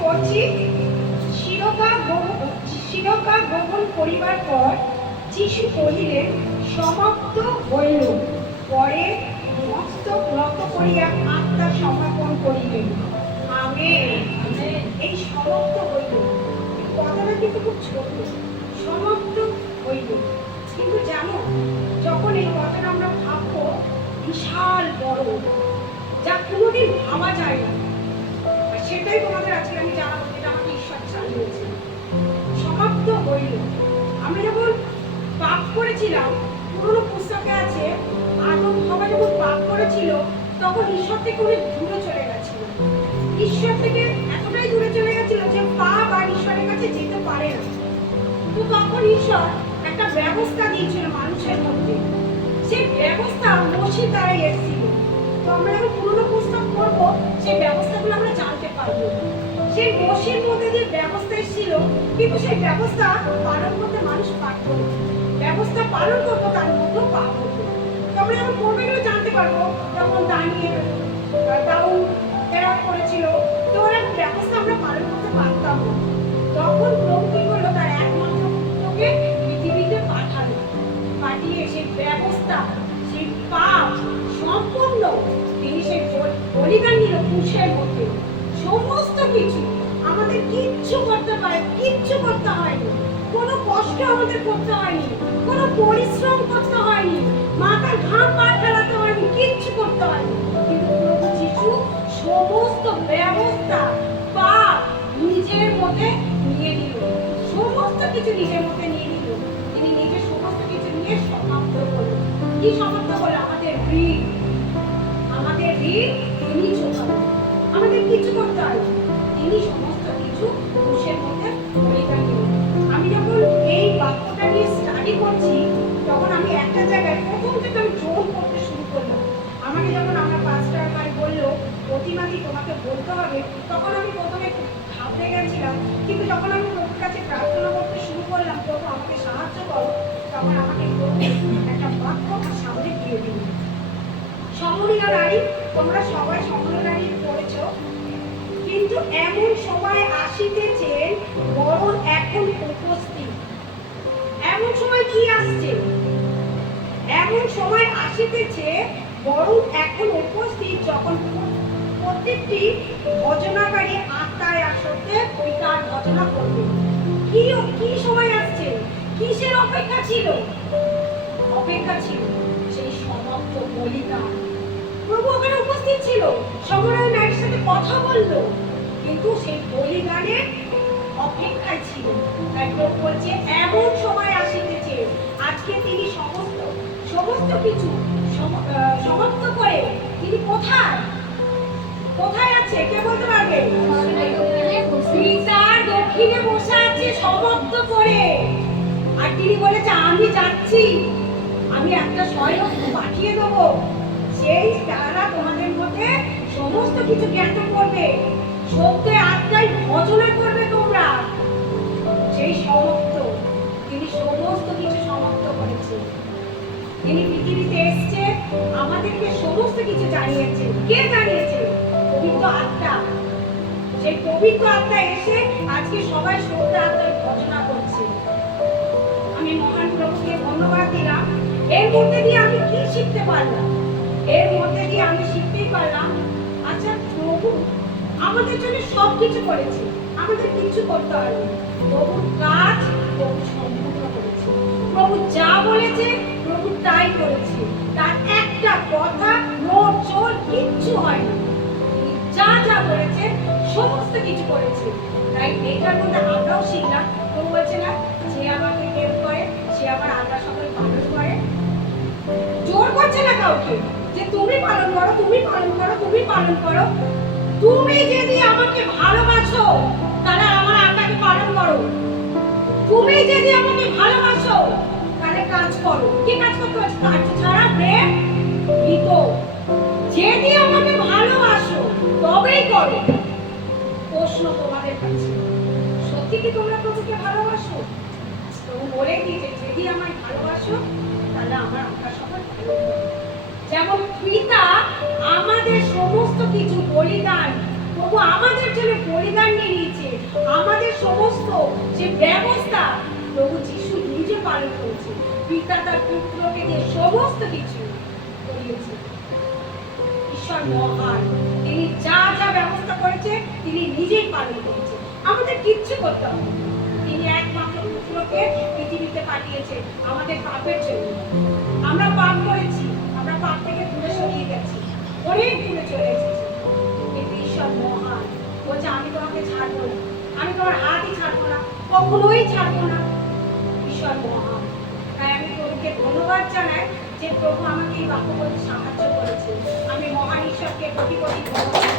পড়ছি, শিরকা গ্রহণ করিবার পর যিশু কহিলেন, সমাপ্ত হইল। পরে মস্তক নত করিয়া আত্মা সমর্পণ করিলেন। আমেন। এই সমাপ্ত হইল কথাটা কিন্তু খুব ছোট, সমাপ্ত হইল। কিন্তু জানো, যখন এই কথাটা আমরা ভাববো, বিশাল বড়, যা কোনোদিন ভাবা যায় না, সেটাই তোমাদের আজকে আমি জানাবো, যেটা আমাকে ঈশ্বর জানিয়েছে। সমাপ্ত হইল। আমরা যখন পাপ করেছিলাম, পুরনো পুস্তকে আছে, আদম হাওয়া যখন পাপ করেছিল, তখন ঈশ্বর থেকে অনেক দূরে চলে গেছিল। ঈশ্বর থেকে এতটাই দূরে চলে গেছিল যে পাপ আর ঈশ্বরের কাছে যেতে পারে না। তো তখন ঈশ্বর একটা ব্যবস্থা দিয়েছিল মানুষের মধ্যে। সেই ব্যবস্থা মসির দ্বারাই এসেছিল। তো আমরা যখন পুরনো পুস্তক পড়বো, সেই ব্যবস্থাগুলো আমরা জানতে পারবো। সেই মসির মধ্যে যে ব্যবস্থা এসেছিল, কিন্তু সেই ব্যবস্থা পালন করতে মানুষ পারত না। ব্যবস্থা পালন করতো, তার মধ্যেও পাপ হতো। তো আমরা যখন পড়বো এগুলো জানতে পারবো। যখন দাঁড়িয়ে দাউদ এরা করেছিল, তো ওরা ব্যবস্থা আমরা পালন করতে পারতাম না। তখন প্রভু কি করলো, তার একমাত্র পুত্রকে পৃথিবীতে পাঠালো। পাঠিয়ে সেই ব্যবস্থা, সেই পাপ সম্পূর্ণ তিনি সেই বলিদান নিল ক্রুশের মধ্যে। সমস্ত কিছু আমাদের কিচ্ছু করতে হয়নি, কোনো কষ্ট আমাদের করতে হয়নি, কোনো পরিশ্রম করতে হয়নি, মাথার ঘাম পা ফেলাতে হয়নি, কিচ্ছু করতে হয়নি। কিন্তু প্রভু যিশু সমস্ত ব্যবস্থা পাপ নিজের মধ্যে নিয়ে নিল, সমস্ত কিছু নিজের মধ্যে নিয়ে নিল। তিনি নিজের সমস্ত কিছু নিয়ে সমাপ্ত করলেন। কি সমাপ্ত করলো? আমাদের ঋণ তিনি চোখালেন। আমাদের কিছু করতে হয়, তিনি সমস্ত কিছু ক্রুশের মধ্যে বলিদান দিলেন। আমি যখন এই বাক্যটা নিয়ে স্টাডি করছি, তখন আমি একটা জায়গায় প্রথম থেকে আমি জোর করতে শুরু করলাম। আমাকে যখন আমার পাস্টার ভাই বললো, প্রতিমাদি তোমাকে বলতে হবে, তখন আমি প্রথমে ঘাবড়ে গেছিলাম। কিন্তু যখন আমি প্রভুর কাছে প্রার্থনা করতে শুরু করলাম, প্রভু আমাকে সাহায্য করো, তখন আমাকে একটা বাক্য আমার সামনে দিয়ে দিল। সমরীয়া নারী, তোমরা সবাই সমরীয়া নারী পড়েছো। কিন্তু এমন সময় আসিতেছে, বরং এখন উপস্থিত। এমন সময় কি আসছে? এমন সময় আসিতেছে, বরং এখন উপস্থিত, যখন প্রত্যেকটি ভজনাকারী আত্মায় আসতে ওই তার ভজনা করবে। কি সময় আসছে? কিসের অপেক্ষা ছিল? সেই সমাপ্ত বলিদান। প্রভু ওখানে উপস্থিত ছিল, সমরীয়া নারীর সাথে কথা বলল, কিন্তু সেই বলিদানের অপেক্ষায় ছিল। তাই প্রভু বলছে, এমন সময় আসিতেছে, আজকে তিনি সমস্ত কিছু সমাপ্ত করে তিনি কোথায় আছে? কে বলতে পারবে? পিতার দক্ষিণে বসে আছে সমাপ্ত করে। আর তিনি বলেছে, আমি যাচ্ছি, আমি একটা সহায়ক পাঠিয়ে দেবো, সেই তারা তোমাদের মধ্যে সমস্ত কিছু জ্ঞান করবে, সত্যে আত্মায় ভজনা করবে তোমরা। সেই সমাপ্ত, তিনি সমস্ত কিছু সমাপ্ত করেছে। তিনি পৃথিবীতে এসছে, আমাদেরকে সমস্ত কিছু জানিয়েছে। কে জানিয়েছে? পবিত্র আত্মা। সেই পবিত্র আত্মা এসে আজকে সবাই সত্য আত্মায় ভজনা করছে। আমি মহান প্রভুকে ধন্যবাদ দিলাম। এর মধ্যে দিয়ে আমি কি শিখতে পারলাম? এর মধ্যে দিয়ে আমি শিখতেই পারলাম, আচ্ছা প্রভু আমাদের জন্য সব কিছু করেছে, আমাদের কিছু করতে হয়নি। প্রভুর কাজ প্রভু সম্পূর্ণ করেছে। প্রভু যা বলেছে প্রভু তাই করেছে। তার একটা কথা নোট চোর কিচ্ছু হয়নি। তিনি যা বলেছে সমস্ত কিছু করেছে। তাই এটার মধ্যে আমরাও শিখলাম। প্রভু বলছে না, যে আমাকে প্রেম করে সে আমার আজ্ঞা সকল পালন করে। জোর করছে না কাউকে যে তুমি পালন করো, তুমি পালন করো, তুমি পালন করো। তুমি যদি আমাকে ভালোবাসো, তাহলে আমার আজ্ঞাকে পালন করো। তুমি যদি আমাকে ভালোবাসো, তাহলে কাজ করো। কি কাজ করতে হবে? কাজ ছাড়া প্রেম মৃত। যদি আমাকে ভালোবাসো তবেই করো। প্রশ্ন তোমাদের কাছে, সত্যি কি তোমরা প্রভুকে ভালোবাসো? প্রভু বলে দিয়েছে, যদি আমায় ভালোবাসো তাহলে আমার আজ্ঞা সকল পালন করো। যেমন পিতা আমাদের সমস্ত কিছু বলিদান, প্রভু আমাদের জন্য বলিদান নিয়ে নিয়েছে। আমাদের সমস্ত যে ব্যবস্থা প্রভু যিশু নিজে পালন করেছে। পিতা তার পুত্রকে দিয়ে সমস্ত কিছু করিয়েছে। ঈশ্বর মহান, তিনি যা যা ব্যবস্থা করেছে তিনি নিজেই পালন করেছে। আমাদের কিচ্ছু করতে হবে না। তিনি একমাত্র পুত্রকে পৃথিবীতে পাঠিয়েছে আমাদের পাপের জন্য। আমরা পাপ করেছি, আমরা পাপ থেকে দূরে সরিয়ে গেছি, অনেক দূরে চলে এসেছি, কিন্তু ঈশ্বর মহান, বলছে আমি তোমাকে ছাড়বো না, আমি তোমার হাতই ছাড়বো না, কখনোই ছাড়বো না। ঈশ্বর মহান। তাই আমি প্রভুকে ধন্যবাদ জানাই যে প্রভু আমাকে এই বাক্য বলতে সাহায্য করেছে। আমি মহান ঈশ্বরকে কোটি কোটি ধন্যবাদ।